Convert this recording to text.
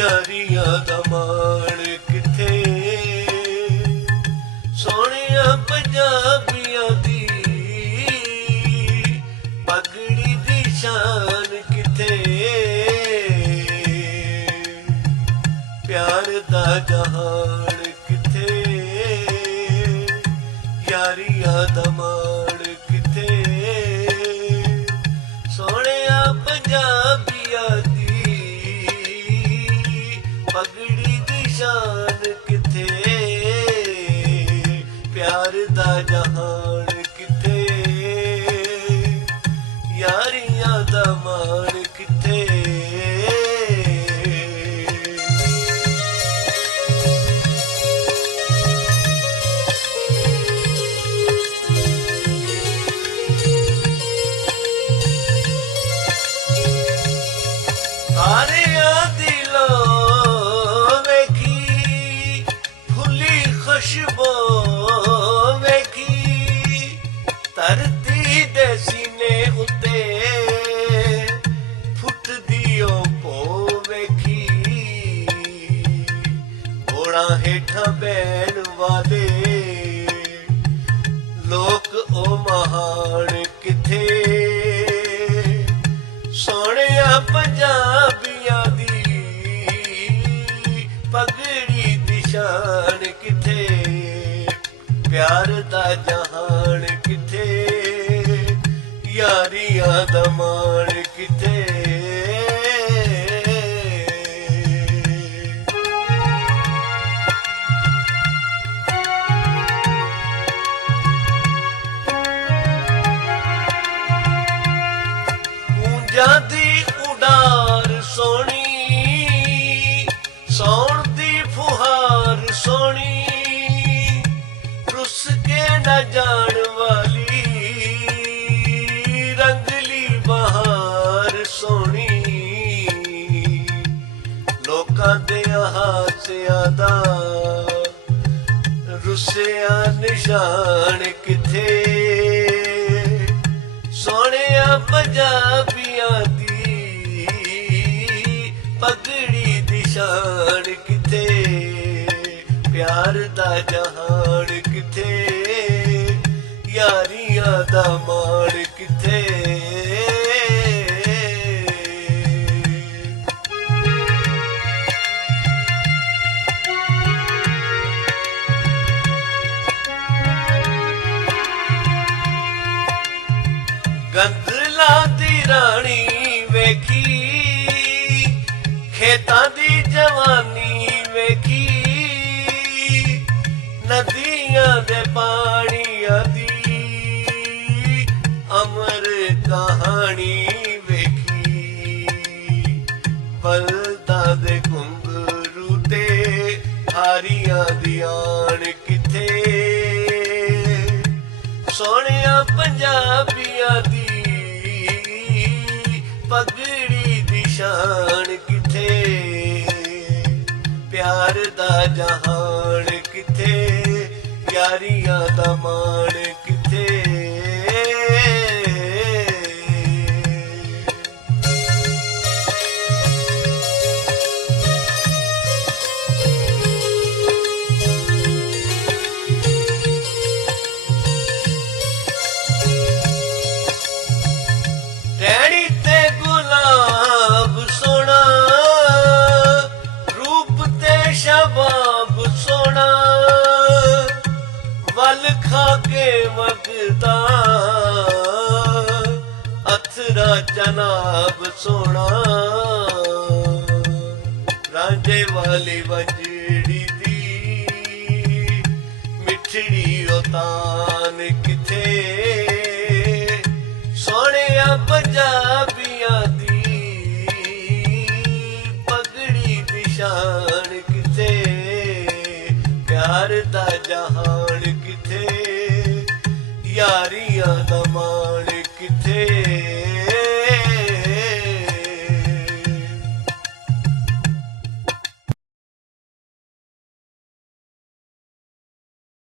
ਯਾਰੀਆਂ ਦਾ ਮਾਣ ਕਿੱਥੇ, ਸੋਹਣਿਆ ਪੰਜਾਬੀਆਂ ਦੀ ਪਗੜੀ ਦੀ ਸ਼ਾਨ ਕਿੱਥੇ, ਪਿਆਰ ਦਾ ਜਹਾਨ ਕਿੱਥੇ, ਯਾਰੀਆਂ ਦਾ ਮਾਣ ਕਿੱਥੇ, ਸੋਹਣਿਆ ਪੰਜਾਬੀਆਂ ਦੀ ਪਗੜੀ ਦੀ ਸ਼ਾਨ ਕਿੱਥੇ, ਪਿਆਰ ਦਾ ਜਹਾਨ ਕਿੱਥੇ, ਯਾਰੀਆਂ ਦਾ ਮਾਣ ਕਿੱਥੇ। ਸਾਰਿਆਂ ਦਿਲੋਂ ਵੇਖੀ ਫੁੱਲੀ ਖੁਸ਼ਬੂ ਵੇਖੀ, ਧਰਤੀ ਦੇ ਸੀਨੇ ਉੱਤੇ ਫੁੱਟਦੀ ਓ ਪੋ ਵੇਖੀ, ਘੋੜਾਂ ਹੇਠਾਂ ਬਹਿਣ ਵਾਲੇ ਲੋਕ ਉਹ ਮਹਾਨ ਕਿੱਥੇ, ਸੋਹਣਿਆ ਪੰਜਾਬੀਆਂ ਦੀ ਪਗੜੀ ਦੀ ਸ਼ਾਨ ਕਿੱਥੇ, ਪਿਆਰ ਦਾ ਜਹਾਨ ਕਿੱਥੇ, ਯਾਰੀਆਂ ਦਾ ਮਾਣ ਕਿੱਥੇ। ਗੂੰਜਾਂ ਦੀ ਉਡਾਰ ਸੋਹਣੀ, ਸੌਣ ਦੀ ਫੁਹਾਰ ਸੋਹਣੀ, ਰੁੱਸ ਕੇ ਨਾ ਜਾਣ ਵਾਲੀ ਰੰਗਲੀ ਬਹਾਰ ਸੋਹਣੀ, ਲੋਕਾਂ ਦੇ ਹਾਸਿਆਂ ਦਾ ਰੁੱਸਿਆ ਨਿਸ਼ਾਨ ਕਿੱਥੇ, ਸੋਹਣਿਆ ਪੰਜਾਬੀਆਂ ਦੀ ਪਗੜੀ ਦੀ ਸ਼ਾਨ ਕਿੱਥੇ, ਪਿਆਰ ਦਾ ਜਹਾਨ ਕਿੱਥੇ, ਯਾਰੀਆਂ ਦਾ ਮਾਣ ਕਿੱਥੇ। ਗੰਦਲਾਂ ਦੀ ਰਾਣੀ ਵੇਖੀ, ਖੇਤਾਂ ਦੀ ਜਵਾਨੀ ਵੇਖੀ, ਨਦੀਆਂ ਦੇ ਪਾਣੀਆਂ ਦੀ ਅਮਰ ਕਹਾਣੀ ਵੇਖੀ, ਬਲਦਾਂ ਦੇ ਘੁੰਗਰੂ ਤੇ ਹਾਰੀਆਂ ਦੀ ਆਣ ਕਿੱਥੇ, ਸੋਹਣਿਆ ਪੰਜਾਬੀਆਂ ਦੀ ਪਗੜੀ ਦੀ ਸ਼ਾਨ ਕਿੱਥੇ, ਪਿਆਰ ਦਾ ਜਹਾਨ ਕਿੱਥੇ, ਯਾਰੀਆਂ ਦਾ ਮਾਣ ਕਿੱਥੇ। ਡੈਡੀ ਤੇ ਗੁਲਾਬ ਸੋਹਣਾ, ਰੂਪ ਤੇ ਸ਼ਬਾਬ ਸੋਹਣਾ, ਵੱਲ ਖਾ ਕੇ ਵਗਦਾ ਅਥਰਾ ਜਨਾਬ ਸੋਹਣਾ, ਰਾਂਝੇ ਵਾਲੀ ਵੰਜੜੀ ਦੀ ਮਿੱਠੜੀ ਉਹ ਤਾਨ ਕਿੱਥੇ, ਸੋਹਣਿਆ ਪੰਜਾਬੀਆਂ ਦੀ ਪਗੜੀ ਦੀ ਸ਼ਾਨ ਕਿੱਥੇ, ਪਿਆਰ ਦਾ ਜਹਾਨ ਕਿੱਥੇ, ਯਾਰੀਆਂ ਦਾ ਮਾਣ